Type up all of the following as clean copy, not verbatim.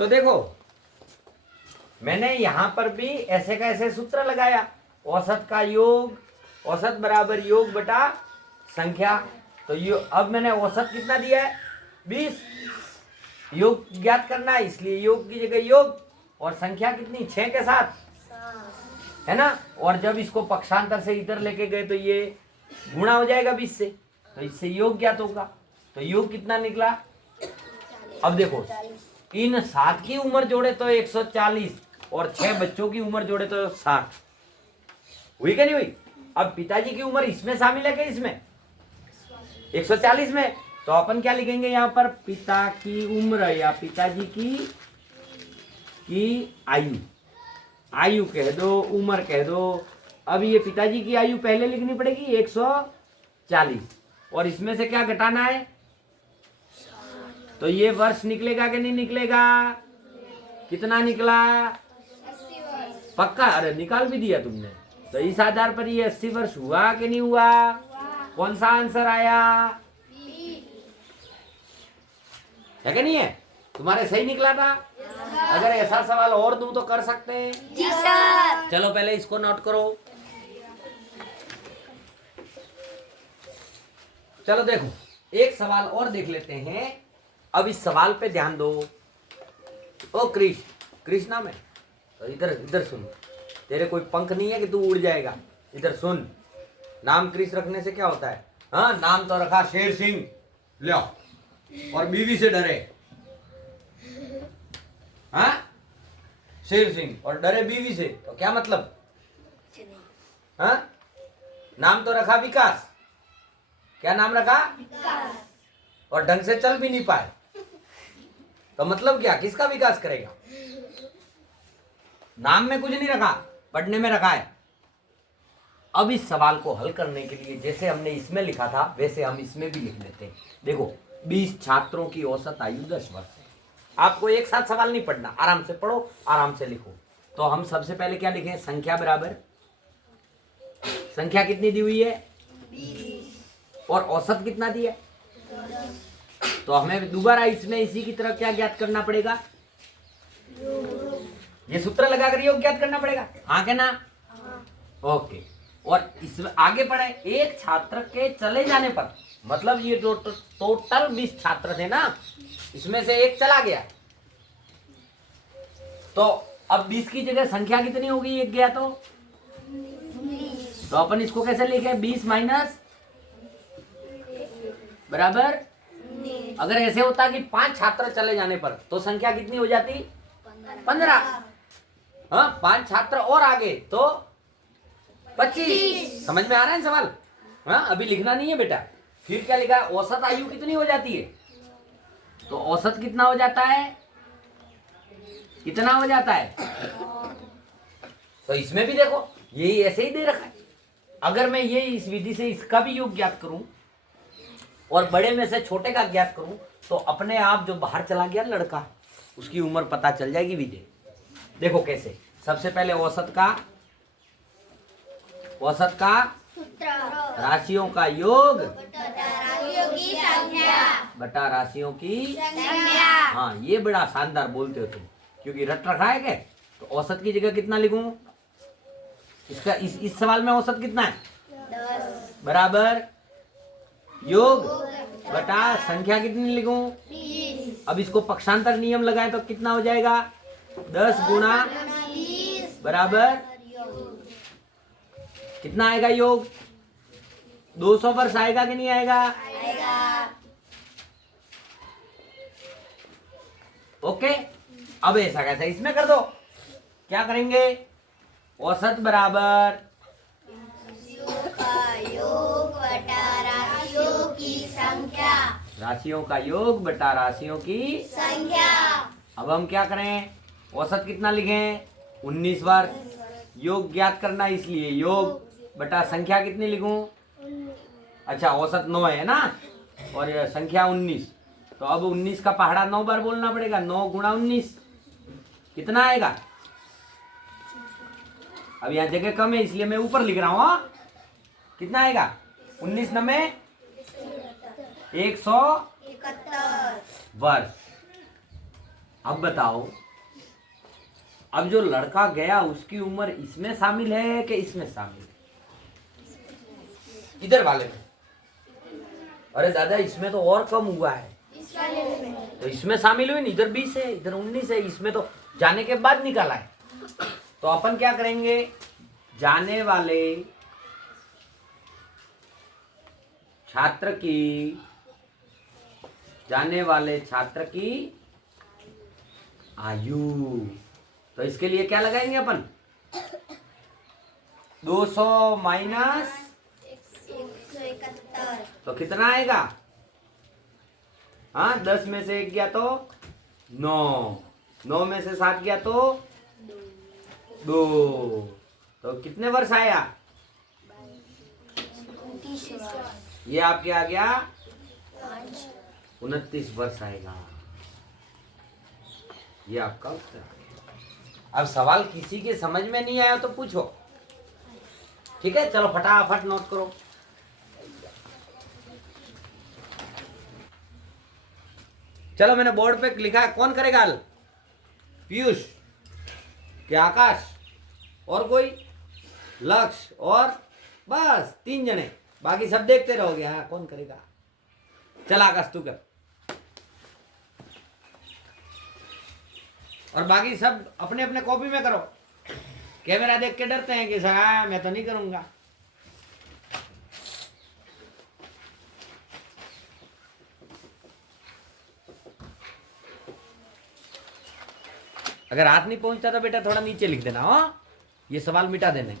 तो देखो मैंने यहां पर भी ऐसे का ऐसे सूत्र लगाया, औसत का योग, औसत बराबर योग बटा संख्या। तो अब मैंने औसत कितना दिया है 20, योग ज्ञात करना है इसलिए योग की जगह योग, और संख्या कितनी 6 के साथ है ना। और जब इसको पक्षांतर से इधर लेके गए तो ये गुणा हो जाएगा 20 से, तो इससे योग ज्ञात होगा। तो योग कितना निकला। अब देखो इन 7 की उम्र जोड़े तो 140 और 6 बच्चों की उम्र जोड़े तो 60 हुई क्या नहीं हुई। अब पिताजी की उम्र इसमें शामिल है क्या, इसमें 140 में, तो अपन क्या लिखेंगे यहाँ पर, पिता की उम्र या पिताजी की आयु, आयु कह दो, उम्र कह दो। अब ये पिताजी की आयु पहले लिखनी पड़ेगी 140, और इसमें से क्या घटाना है, तो ये वर्ष निकलेगा कि नहीं निकलेगा, कितना निकला 80 वर्ष। पक्का, अरे निकाल भी दिया तुमने। तो इस आधार पर ये 80 वर्ष हुआ कि नहीं हुआ, कौन सा आंसर आया है कि नहीं है, तुम्हारे सही निकला था। अगर ऐसा सवाल और दूं तो कर सकते हैं। जी सर। चलो पहले इसको नोट करो। चलो देखो एक सवाल और देख लेते हैं। अब इस सवाल पे ध्यान दो। ओ क्रिश नाम है, तो इधर इधर सुन, तेरे कोई पंख नहीं है कि तू उड़ जाएगा, इधर सुन। नाम क्रिश रखने से क्या होता है, हाँ नाम तो रखा शेर सिंह, लो, और बीवी से डरे, हाँ शेर सिंह और डरे बीवी से, तो क्या मतलब, हाँ नाम तो रखा विकास, क्या नाम रखा विकास। और ढंग से चल भी नहीं पाए, तो मतलब क्या, किसका विकास करेगा। नाम में कुछ नहीं रखा, पढ़ने में रखा है। अब इस सवाल को हल करने के लिए जैसे हमने इसमें लिखा था वैसे हम इसमें भी लिख लेते हैं। देखो 20 छात्रों की औसत आयु 10 वर्ष है। आपको एक साथ सवाल नहीं पढ़ना, आराम से पढ़ो, आराम से लिखो। तो हम सबसे पहले क्या लिखें, संख्या बराबर, संख्या कितनी दी हुई है 20 और औसत कितना दिया, तो हमें दोबारा इसमें इसी की तरह क्या ज्ञात करना पड़ेगा, ये सूत्र लगाकर योग ज्ञात करना पड़ेगा, हाँ क्या ना, ओके। और इसमें आगे पढ़े, एक छात्र के चले जाने पर, मतलब ये जो टोटल 20 छात्र थे ना, इसमें से एक चला गया, तो अब 20 की जगह संख्या कितनी होगी, एक गया तो अपन इसको कैसे लिखे, 20 माइनस बराबर, अगर ऐसे होता कि 5 छात्र चले जाने पर तो संख्या कितनी हो जाती 15, हाँ 5 छात्र और आगे तो 25। समझ में आ रहा है सवाल, हाँ अभी लिखना नहीं है बेटा। फिर क्या लिखा, औसत आयु कितनी हो जाती है, तो औसत कितना हो जाता है, कितना हो जाता है, तो इसमें भी देखो यही ऐसे ही दे रखा है। अगर मैं ये इस विधि से इसका भी योग ज्ञात करूं और बड़े में से छोटे का ज्ञात करूं, तो अपने आप जो बाहर चला गया लड़का, उसकी उम्र पता चल जाएगी विजय। देखो कैसे, सबसे पहले औसत का सूत्र राशियों का योग राशियों की संख्या बटा राशियों की, संख्या। हाँ ये बड़ा शानदार बोलते हो तुम, क्योंकि रट रखा है क्या। तो औसत की जगह कितना लिखूं, इसका इस सवाल में औसत कितना है 10 बराबर योग बटा संख्या कितनी लिखूं। 20 अब इसको पक्षांतर नियम लगाए तो कितना हो जाएगा 10 गुणा 20 बराबर कितना आएगा योग, 200 वर्ष आएगा कि नहीं आएगा, आएगा। ओके। अब ऐसा कैसा इसमें कर दो, क्या करेंगे, औसत बराबर राशियों का योग बटा राशियों की संख्या, राशियों का योग बटा राशियों की। संख्या। अब हम क्या करें, औसत कितना लिखें 19 वर्ष, योग ज्ञात करना इसलिए योग बटा संख्या कितनी लिखूं, अच्छा औसत 9 है ना और ये संख्या 19, तो अब 19 का पहाड़ा 9 बार बोलना पड़ेगा, 9 गुणा 19 कितना आएगा। अब यहाँ जगह कम है इसलिए मैं ऊपर लिख रहा हूँ, हाँ? कितना आएगा 19 नमे 171 71 वर्ष, अब बताओ, अब जो लड़का गया उसकी उम्र इसमें शामिल है कि इसमें शामिल है? इधर वाले में। अरे दादा इसमें तो और कम हुआ है, तो इसमें शामिल हुई नहीं। इधर 20 है, इधर 19 है, इसमें तो जाने के बाद निकाला है। तो अपन क्या करेंगे, जाने वाले छात्र की आयु, तो इसके लिए क्या लगाएंगे अपन, 200 माइनस 171 तो कितना आएगा? हाँ, 10 में से 1 गया तो 9 में से 7 गया तो 2, तो कितने वर्ष आया? ये आपके आ गया 29 वर्ष आएगा। ये आपका उत्तर आ गया। अब सवाल किसी के समझ में नहीं आया तो पूछो, ठीक है? चलो फटाफट नोट करो। चलो मैंने बोर्ड पे लिखा है, कौन करेगा हल? पीयूष के, आकाश और कोई, लक्ष्य और बस 3 जने, बाकी सब देखते रहोगे। हाँ, कौन करेगा? चल आकाश तू कर, और बाकी सब अपने अपने कॉपी में करो। कैमरा देख के डरते हैं कि सर मैं तो नहीं करूंगा। अगर हाथ नहीं पहुंचता तो बेटा थोड़ा नीचे लिख देना। हाँ, ये सवाल मिटा देने।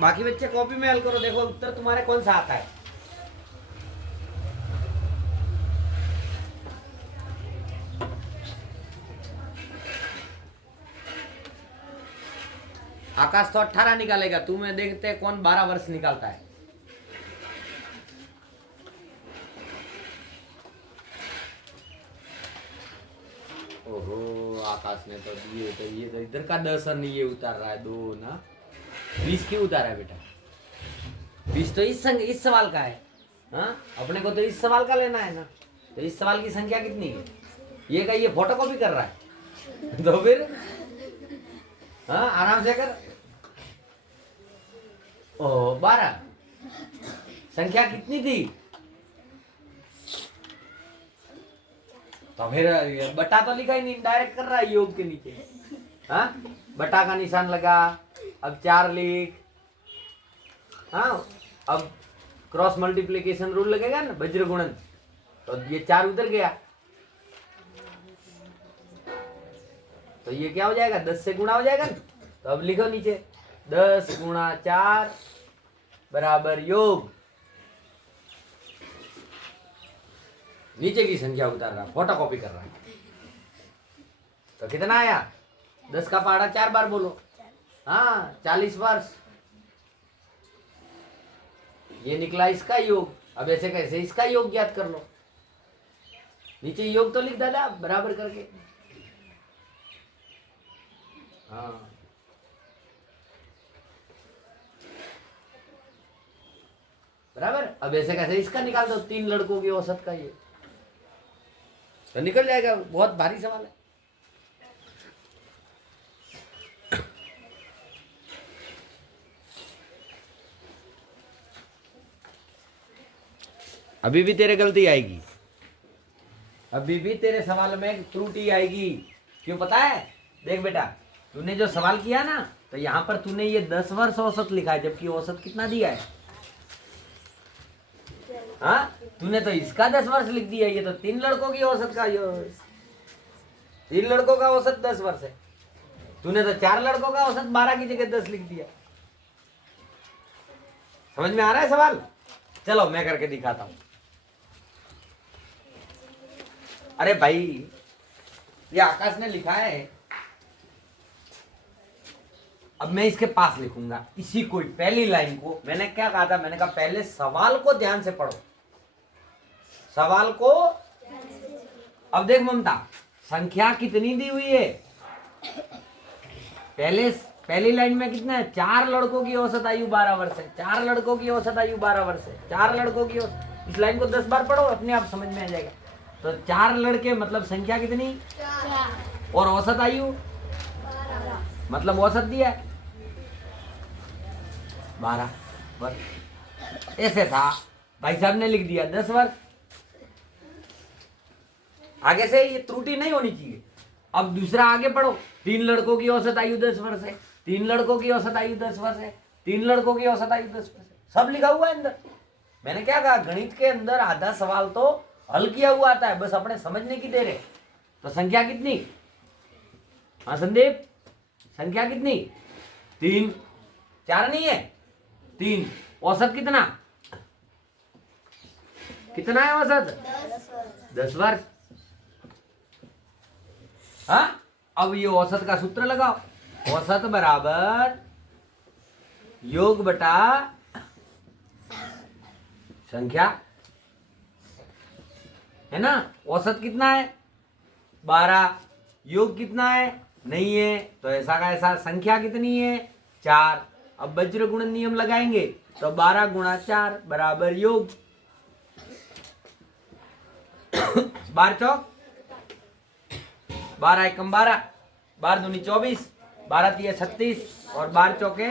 बाकी बच्चे कॉपी में हल करो, देखो उत्तर तुम्हारे कौन सा आता है। आकाश तो 18 निकालेगा, तुम्हें देखते हैं कौन 12 वर्ष निकालता है। ओहो, आकाश ने तो दिए, तो ये तो इधर का 10 और नहीं, ये उतार रहा है 2 ना। 20 क्यों उतारा है बेटा? 20 तो इस सवाल का है। हाँ, अपने को तो इस सवाल का लेना है ना। तो इस सवाल की संख्या कितनी है? ये का ये फोटोकॉपी कर रहा है तो फिर हाँ, आराम से कर। ओ 12, संख्या कितनी थी? तो फिर बटा तो लिखा ही नहीं, डायरेक्ट कर रहा है योग के नीचे। हाँ, बटा का निशान लगा, अब 4 लिख। हाँ, अब क्रॉस मल्टीप्लिकेशन रूल लगेगा ना, वज्र गुणन, तो ये 4 उधर गया, तो ये क्या हो जाएगा? 10 से गुणा हो जाएगा ना। तो अब लिखो नीचे 10 गुणा 4 बराबर योग। नीचे की संख्या उतार रहा, फोटोकॉपी कर रहा है। तो कितना आया? 10 का पहाड़ा 4 बार बोलो। हाँ, 40 वर्ष। ये निकला इसका योग। अब ऐसे कैसे इसका योग ज्ञात कर लो। नीचे योग तो लिख दादा बराबर करके। हाँ, बराबर। अब ऐसे कैसे इसका निकाल दो, 3 लड़कों की औसत का ये तो निकल जाएगा। बहुत भारी सवाल है। अभी भी तेरे गलती आएगी, अभी भी तेरे सवाल में त्रुटि आएगी। क्यों पता है? देख बेटा, तूने जो सवाल किया ना, तो यहाँ पर तूने ये 10 वर्ष औसत लिखा है, जबकि औसत कितना दिया है? हाँ, तूने तो इसका 10 वर्ष लिख दिया। ये तो 3 लड़कों की औसत का, 3 लड़कों का औसत 10 वर्ष है। तूने तो 4 लड़कों का औसत 12 की जगह 10 लिख दिया। समझ में आ रहा है सवाल? चलो मैं करके दिखाता हूं। अरे भाई, ये आकाश ने लिखा है, अब मैं इसके पास लिखूंगा इसी को, पहली लाइन को। मैंने क्या कहा था? मैंने कहा पहले सवाल को ध्यान से पढ़ो, सवाल को। अब देख ममता, संख्या कितनी दी हुई है? पहली लाइन में कितना है? 4 लड़कों की औसत आयु 12 वर्ष है। 4 लड़कों की औसत आयु 12 वर्ष है। 4 लड़कों की औसत, इस लाइन को 10 बार पढ़ो, अपने आप समझ में आ जाएगा। तो 4 लड़के मतलब संख्या कितनी? और औसत आयु मतलब औसत दिया है 12 वर्ष। ऐसे था, भाई साहब ने लिख दिया 10 वर्ष। आगे से ये त्रुटि नहीं होनी चाहिए। अब दूसरा आगे पढ़ो, 3 लड़कों की औसत आयु 10 वर्ष है। 3 लड़कों की औसत आयु 10 वर्ष है। 3 लड़कों की औसत आयु 10 वर्ष है। सब लिखा हुआ है अंदर। मैंने क्या कहा, गणित के अंदर आधा सवाल तो हल किया हुआ आता है, बस अपने समझने की देर है। तो संख्या कितनी? हाँ संदीप, संख्या कितनी? 3। 4 नहीं है, 3। औसत कितना? कितना है औसत? 10 वर्ष। हाँ, अब ये औसत का सूत्र लगाओ। औसत बराबर योग बटा संख्या, है ना? औसत कितना है? 12। योग कितना है? नहीं है, तो ऐसा का ऐसा। संख्या कितनी है? 4। अब वज्र गुणन नियम लगाएंगे, तो 12 गुणा 4 बराबर योग। 12 चौक 12 एकम 12, 12 दूनी 24, 12 तिया 36 और 12 चौके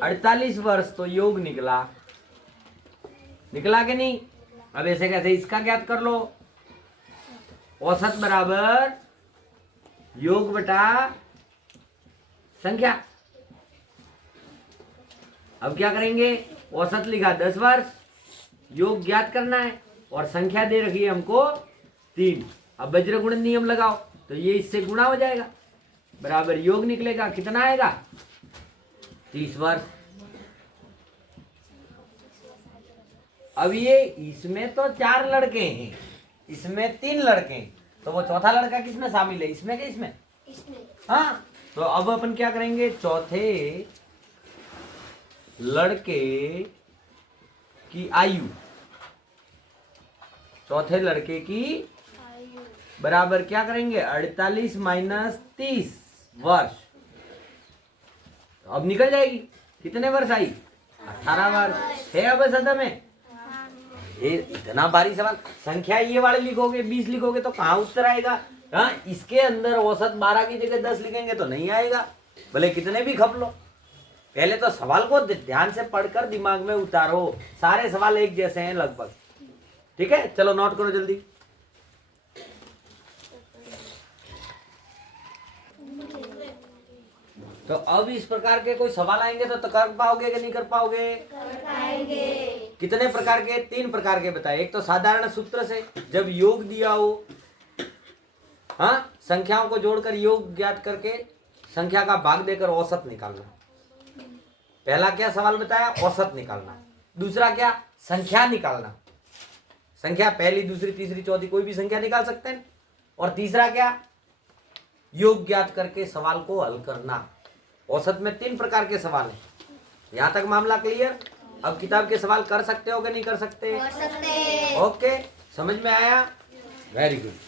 48 वर्ष। तो योग निकला, निकला कि नहीं? अब ऐसे कैसे इसका ज्ञात कर लो। औसत बराबर योग बटा संख्या। अब क्या करेंगे? औसत लिखा 10 वर्ष, योग ज्ञात करना है और संख्या दे रखी है हमको 3। अब वज्र गुणन नियम लगाओ, तो ये इससे गुणा हो जाएगा, बराबर योग निकलेगा। कितना आएगा? 30 वर्ष। अब ये इसमें तो 4 लड़के हैं, इसमें 3 लड़के हैं, तो वो चौथा लड़का किसमें शामिल है? इसमें कि इसमें? हाँ, तो अब अपन क्या करेंगे? चौथे लड़के की आयु, चौथे लड़के की बराबर क्या करेंगे? 48 माइनस 30 वर्ष। अब निकल जाएगी। कितने वर्ष आई? 18 वर्ष है। अब सदा में ये इतना भारी सवाल, संख्या ये वाले लिखोगे, 20 लिखोगे तो कहाँ उत्तर आएगा? हाँ, इसके अंदर औसत 12 की जगह 10 लिखेंगे तो नहीं आएगा, भले कितने भी खप लो। पहले तो सवाल को ध्यान से पढ़कर दिमाग में उतारो। सारे सवाल एक जैसे हैं लगभग। ठीक है, चलो नोट करो जल्दी। तो अब इस प्रकार के कोई सवाल आएंगे तो कर पाओगे कि नहीं कर पाओगे? कितने प्रकार के? 3 प्रकार के बताए। एक तो साधारण सूत्र से, जब योग दिया हो, हाँ, संख्याओं को जोड़कर योग ज्ञात करके संख्या का भाग देकर औसत निकालना। पहला क्या सवाल बताया? औसत निकालना। दूसरा क्या? संख्या निकालना। संख्या पहली, दूसरी, तीसरी, चौथी, कोई भी संख्या निकाल सकते हैं। और तीसरा क्या? योग ज्ञात करके सवाल को हल करना। औसत में 3 प्रकार के सवाल हैं। यहाँ तक मामला क्लियर? अब किताब के सवाल कर सकते हो कि नहीं कर सकते? कर सकते। ओके, समझ में आया? Very good.